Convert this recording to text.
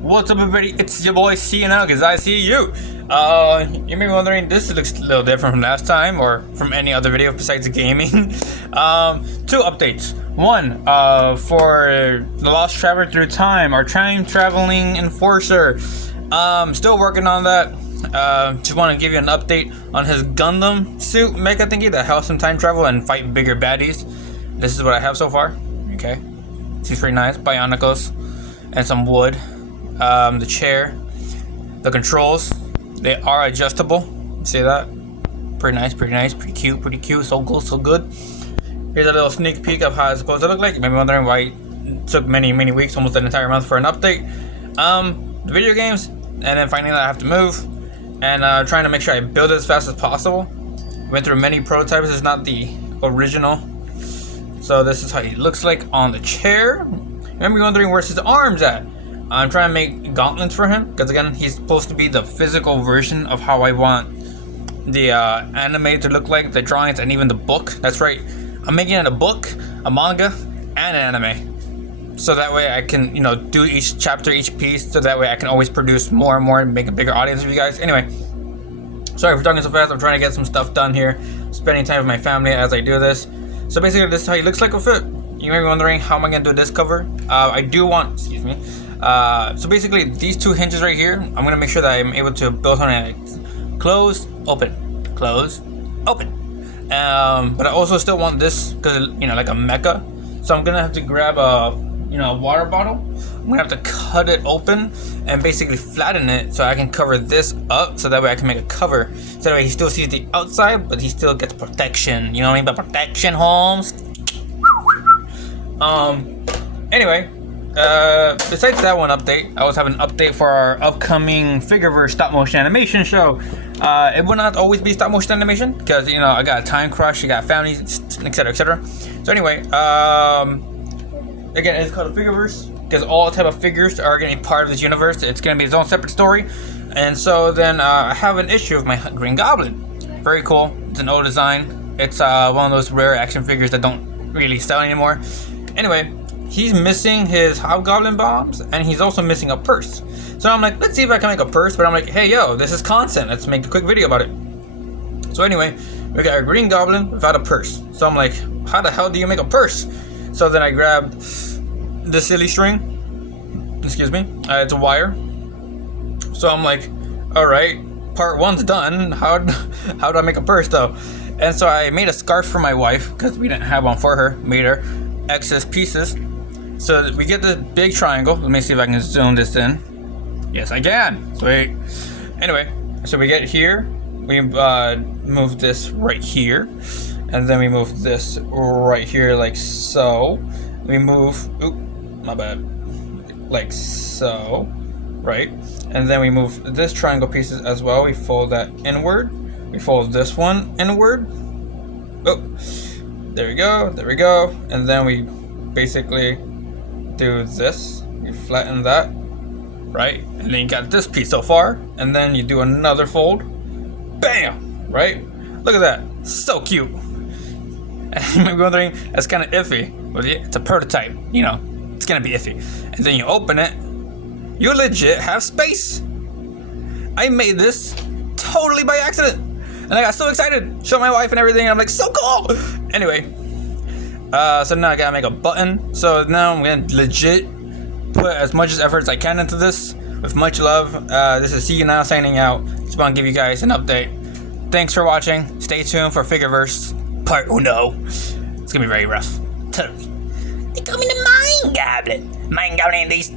What's up, everybody? It's your boy CNL, because I see you. You may be wondering, this looks a little different from last time or from any other video besides gaming. Two updates. One, for the Lost Traveler Through Time, our time traveling enforcer. Still working on that. Just want to give you an update on his Gundam suit mecha thingy that helps him time travel and fight bigger baddies. This is what I have so far. Okay, seems pretty nice. Bionicles and some wood. The chair, the controls, they are adjustable. See that? Pretty nice, pretty cute. So good. Here's a little sneak peek of how it's supposed to look like. You may be wondering why it took many weeks, almost an entire month for an update. The video games, and then finding that I have to move, and trying to make sure I build it as fast as possible. Went through many prototypes. It's not the original. So this is how he looks like on the chair. You may be wondering where's his arms at. I'm trying to make gauntlets for him, because again, he's supposed to be the physical version of how I want the anime to look like, the drawings, and even the book. That's right, I'm making it a book, a manga, and an anime. So that way I can, do each chapter, each piece, so that way I can always produce more and more and make a bigger audience for you guys. Anyway, sorry for talking so fast. I'm trying to get some stuff done here, spending time with my family as I do this. So basically, this is how he looks like with it. You may be wondering, how am I going to do this cover? I do want, excuse me. So basically, these two hinges right here, I'm gonna make sure that I'm able to build on it. Close, open, close, open. But I also still want this because like a mecha. So I'm gonna have to grab a water bottle. I'm gonna have to cut it open and basically flatten it so I can cover this up. So that way I can make a cover. So that way he still sees the outside, but he still gets protection. You know what I mean? By protection, Holmes. Anyway. Besides that one update, I also have an update for our upcoming Figureverse stop motion animation show. It will not always be stop motion animation because I got a time crush, I got families, etc. So anyway, again, it's called a Figureverse because all type of figures are going to be part of this universe. It's going to be its own separate story, and so then I have an issue of my Green Goblin. Very cool. It's an old design. It's one of those rare action figures that don't really sell anymore. Anyway. He's missing his Hobgoblin bombs, and he's also missing a purse. So I'm like, let's see if I can make a purse, but I'm like, hey, yo, this is content. Let's make a quick video about it. So anyway, we got a Green Goblin without a purse. So I'm like, how the hell do you make a purse? So then I grabbed the silly string. Excuse me. It's a wire. So I'm like, all right, part one's done. How do I make a purse, though? And so I made a scarf for my wife, because we didn't have one for her. Made her excess pieces. So we get this big triangle. Let me see if I can zoom this in. Yes, I can. Sweet. Anyway, so we get here. We move this right here. And then we move this right here like so. We move, my bad. Like so. Right. And then we move this triangle pieces as well. We fold that inward. We fold this one inward. Oh, there we go. And then we basically do this, you flatten that, right? And then you got this piece so far, and then you do another fold, bam, right? Look at that, so cute. And you may be wondering, that's kind of iffy, but it's a prototype, it's gonna be iffy. And then you open it, you legit have space. I made this totally by accident, and I got so excited, showed my wife and everything, and I'm like, so cool. Anyway. So now I gotta make a button. So now I'm gonna legit put as much effort as I can into this with much love. This is See You Now signing out. Just want to give you guys an update. Thanks for watching. Stay tuned for Figureverse Part Uno. It's gonna be very rough. Totally. They call me the Mind Goblin. Mind Goblin, these.